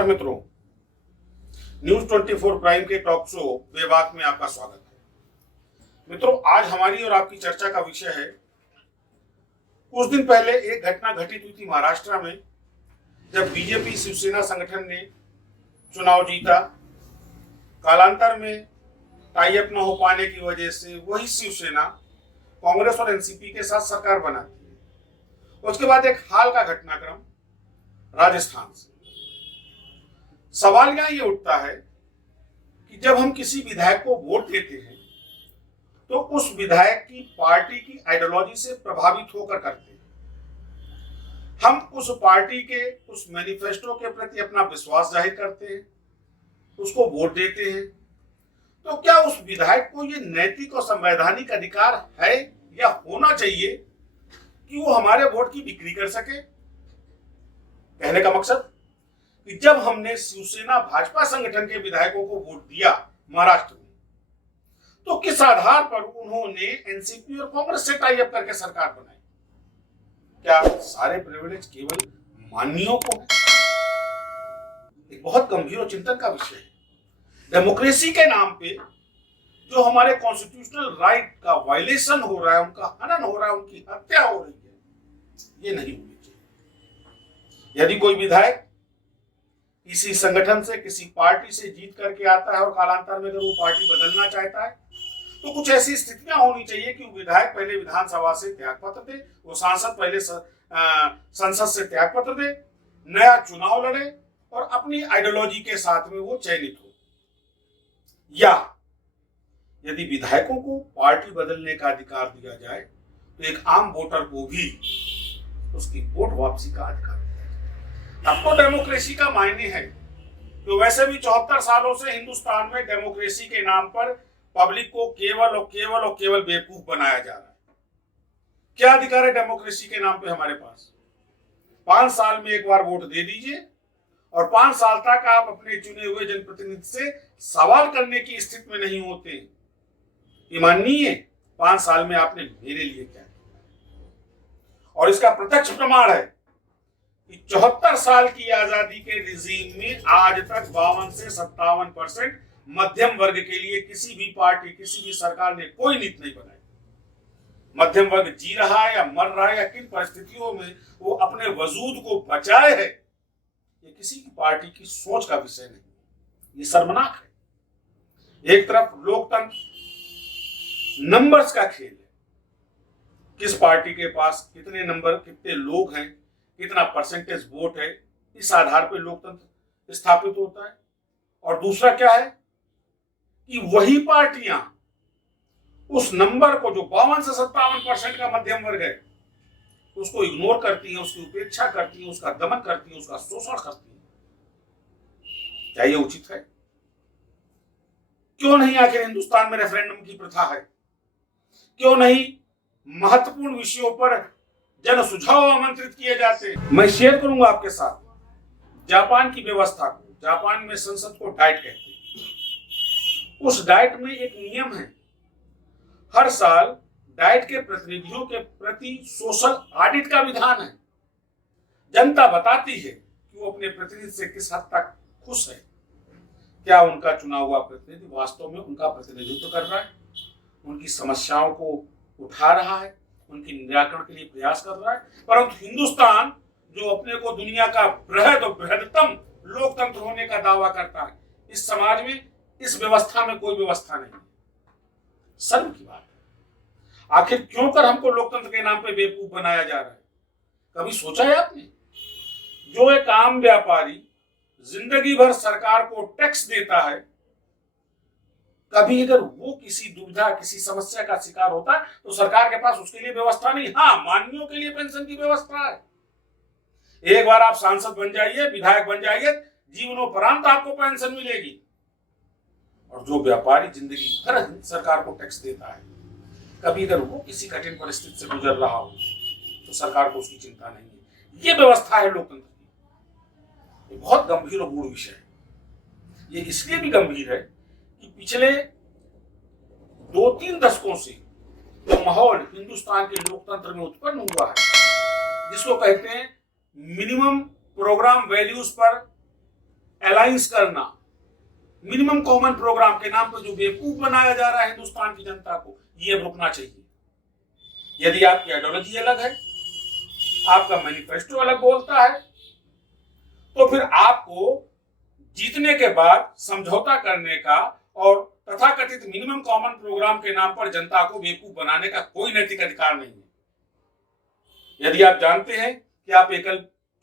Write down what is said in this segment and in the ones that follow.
नमस्कार मित्रों, news 24 prime के टॉक शो बेबाक में आपका स्वागत है। मित्रों, आज हमारी और आपकी चर्चा का विषय है, कुछ दिन पहले एक घटना घटित हुई थी महाराष्ट्र में, जब बीजेपी शिवसेना संगठन ने चुनाव जीता। कालांतर में टाई अप न हो पाने की वजह से वही शिवसेना कांग्रेस और एनसीपी के साथ सरकार बनाती है। उसके बाद एक हाल का घटनाक्रम राजस्थान से। सवाल यहां ये उठता है कि जब हम किसी विधायक को वोट देते हैं तो उस विधायक की पार्टी की आइडियोलॉजी से प्रभावित होकर करते हैं। हम उस पार्टी के उस मैनिफेस्टो के प्रति अपना विश्वास जाहिर करते हैं, उसको वोट देते हैं। तो क्या उस विधायक को ये नैतिक और संवैधानिक अधिकार है या होना चाहिए कि वो हमारे वोट की बिक्री कर सके? कहने का मकसद कि जब हमने शिवसेना भाजपा संगठन के विधायकों को वोट दिया महाराष्ट्र में, तो किस आधार पर उन्होंने एनसीपी और कांग्रेस से टाई अप करके सरकार बनाई? क्या सारे प्रिविलेज केवल माननीयों को है? एक बहुत गंभीर और चिंतन का विषय है। डेमोक्रेसी के नाम पे जो हमारे कॉन्स्टिट्यूशनल राइट का वायलेशन हो रहा है, उनका हनन हो रहा है, उनकी हत्या हो रही है, ये नहीं होनी चाहिए। यदि कोई विधायक किसी संगठन से, किसी पार्टी से जीत करके आता है और कालांतर में अगर वो पार्टी बदलना चाहता है, तो कुछ ऐसी स्थितियां होनी चाहिए कि वो विधायक पहले विधानसभा से त्यागपत्र दे, वो सांसद पहले संसद से त्यागपत्र दे, नया चुनाव लड़े और अपनी आइडियोलॉजी के साथ में वो चयनित हो। या यदि विधायकों को पार्टी बदलने का अधिकार दिया जाए तो एक आम वोटर को भी उसकी वोट वापसी का अधिकार। अब तो डेमोक्रेसी का मायने है, तो वैसे भी 74 सालों से हिंदुस्तान में डेमोक्रेसी के नाम पर पब्लिक को केवल और केवल और केवल बेवकूफ बनाया जा रहा है। क्या अधिकार है डेमोक्रेसी के नाम पे हमारे पास? 5 साल में एक बार वोट दे दीजिए और 5 साल तक आप अपने चुने हुए जनप्रतिनिधि से सवाल करने की स्थिति में नहीं होते। ये माननीय 5 साल में आपने मेरे लिए क्या किया? और इसका प्रत्यक्ष प्रमाण है कि 74 साल की आजादी के रिजीम में आज तक 52 से 57% मध्यम वर्ग के लिए किसी भी पार्टी, किसी भी सरकार ने कोई नीति नहीं बनाई। मध्यम वर्ग जी रहा है या मर रहा है या किन परिस्थितियों में वो अपने वजूद को बचाए है, ये किसी की पार्टी की सोच का विषय नहीं। ये शर्मनाक है। एक तरफ लोकतंत्र नंबर्स का खेल है, किस पार्टी के पास कितने नंबर, कितने लोग हैं, कितना परसेंटेज वोट है, इस आधार पर लोकतंत्र स्थापित होता है। और दूसरा क्या है कि वही पार्टियां उस नंबर को, जो 52 से 57% का मध्यम वर्ग है, उसको इग्नोर करती हैं, उसकी उपेक्षा करती हैं, उसका दमन करती हैं, उसका शोषण करती हैं। क्या ये उचित है? क्यों नहीं आखिर हिंदुस्तान में रेफरेंडम की प्रथा है? क्यों नहीं महत्वपूर्ण विषयों पर जन सुझाव आमंत्रित किए जाते? मैं शेयर करूंगा आपके साथ जापान की व्यवस्था को। जापान में संसद को डाइट कहते हैं। उस डाइट में एक नियम है, हर साल डाइट के प्रतिनिधियों के प्रति सोशल ऑडिट का विधान है। जनता बताती है कि वो अपने प्रतिनिधि से किस हद तक खुश है, क्या उनका चुना हुआ प्रतिनिधि वास्तव में उनका प्रतिनिधित्व कर रहा है, उनकी समस्याओं को उठा रहा है, उनके निराकरण के लिए प्रयास कर रहा है। परंतु हिंदुस्तान, जो अपने को दुनिया का बृहद और बृहदतम लोकतंत्र होने का दावा करता है, इस समाज में, इस व्यवस्था में कोई व्यवस्था नहीं है। शर्म की बात है। आखिर क्यों कर हमको लोकतंत्र के नाम पे बेवकूफ बनाया जा रहा है? कभी सोचा है आपने? जो एक आम व्यापारी जिंदगी भर सरकार को टैक्स देता है, कभी अगर वो किसी दुविधा, किसी समस्या का शिकार होता है तो सरकार के पास उसके लिए व्यवस्था नहीं। हाँ, माननीयों के लिए पेंशन की व्यवस्था है। एक बार आप सांसद बन जाइए, विधायक बन जाइए, जीवनोपरांत आपको पेंशन मिलेगी। और जो व्यापारी जिंदगी भर सरकार को टैक्स देता है, कभी अगर वो किसी कठिन परिस्थिति से गुजर रहा हो तो सरकार को उसकी चिंता नहीं है। ये व्यवस्था है लोकतंत्र की। ये बहुत गंभीर और गूढ़ विषय है। ये इसलिए भी गंभीर है कि पिछले 2-3 दशकों से जो माहौल हिंदुस्तान के लोकतंत्र में उत्पन्न हुआ है, जिसको कहते हैं मिनिमम प्रोग्राम वैल्यूज पर अलायंस करना, मिनिमम कॉमन प्रोग्राम के नाम पर जो बेवकूफ बनाया जा रहा है हिंदुस्तान की जनता को, ये रुकना चाहिए। यदि आपकी आइडियोलॉजी अलग है, आपका मैनिफेस्टो अलग बोलता है, तो फिर आपको जीतने के बाद समझौता करने का और तथाकथित मिनिमम कॉमन प्रोग्राम के नाम पर जनता को बेवकूफ बनाने का कोई नैतिक अधिकार नहीं है। यदि आप जानते हैं कि आप एकल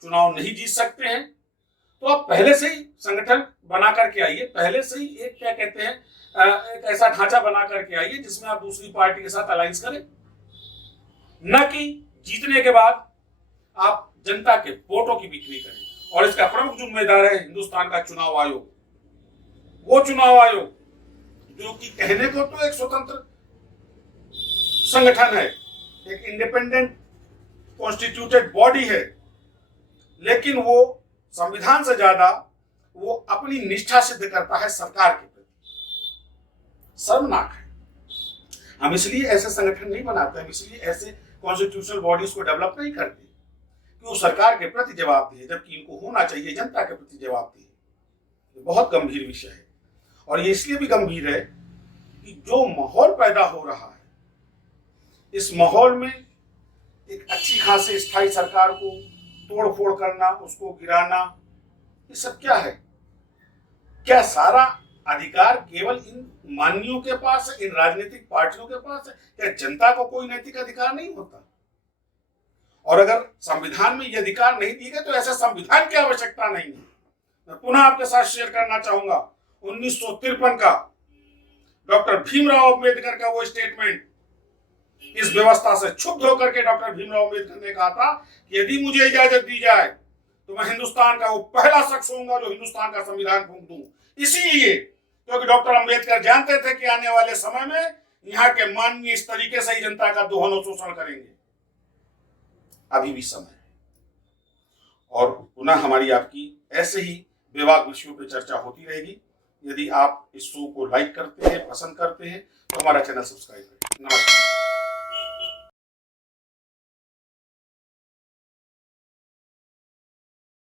चुनाव नहीं जीत सकते हैं, तो आप पहले से ही संगठन बना करके आइए, पहले से ही एक क्या कहते हैं एक ऐसा ढांचा बना करके आइए जिसमें आप दूसरी पार्टी के साथ अलायंस करें, न कि जीतने के बाद आप जनता के वोटों की बिक्री करें। और इसका प्रमुख जिम्मेदार है हिंदुस्तान का चुनाव आयोग, वो चुनाव आयोग जो कि कहने को तो एक स्वतंत्र संगठन है, एक इंडिपेंडेंट कॉन्स्टिट्यूटेड बॉडी है, लेकिन वो संविधान से ज्यादा वो अपनी निष्ठा सिद्ध करता है सरकार के प्रति। शर्मनाक है। हम इसलिए ऐसे संगठन नहीं बनाते, हम इसलिए ऐसे कॉन्स्टिट्यूशनल बॉडीज को डेवलप नहीं करते कि वो सरकार के प्रति जवाबदेह है, जबकि इनको होना चाहिए जनता के प्रति जवाबदेह। बहुत गंभीर विषय है, और ये इसलिए भी गंभीर है कि जो माहौल पैदा हो रहा है, इस माहौल में एक अच्छी खासी स्थायी सरकार को तोड़ फोड़ करना, उसको गिराना, ये सब क्या है? क्या सारा अधिकार केवल इन माननीयों के पास है, इन राजनीतिक पार्टियों के पास है? क्या जनता को कोई नैतिक अधिकार नहीं होता? और अगर संविधान में ये अधिकार नहीं दिए गए तो ऐसे संविधान की आवश्यकता नहीं है। मैं पुनः आपके साथ शेयर करना चाहूंगा 1953 का डॉक्टर भीमराव अंबेडकर का वो स्टेटमेंट। इस व्यवस्था से क्षुब्ध होकर के डॉक्टर भीमराव अंबेडकर ने कहा था कि यदि मुझे इजाजत दी जाए तो मैं हिंदुस्तान का वो पहला शख्स होऊंगा जो हिंदुस्तान का संविधान फूंक दूं। इसीलिए क्योंकि डॉक्टर अंबेडकर जानते थे कि आने वाले समय में यहाँ के माननीय इस तरीके से ही जनता का दोहन और शोषण करेंगे। अभी भी समय है, और पुनः हमारी आपकी ऐसे ही बेबाक विषयों पर चर्चा होती रहेगी। यदि आप इस शो को लाइक करते हैं, पसंद करते हैं, तो हमारा चैनल सब्सक्राइब करें। नमस्कार।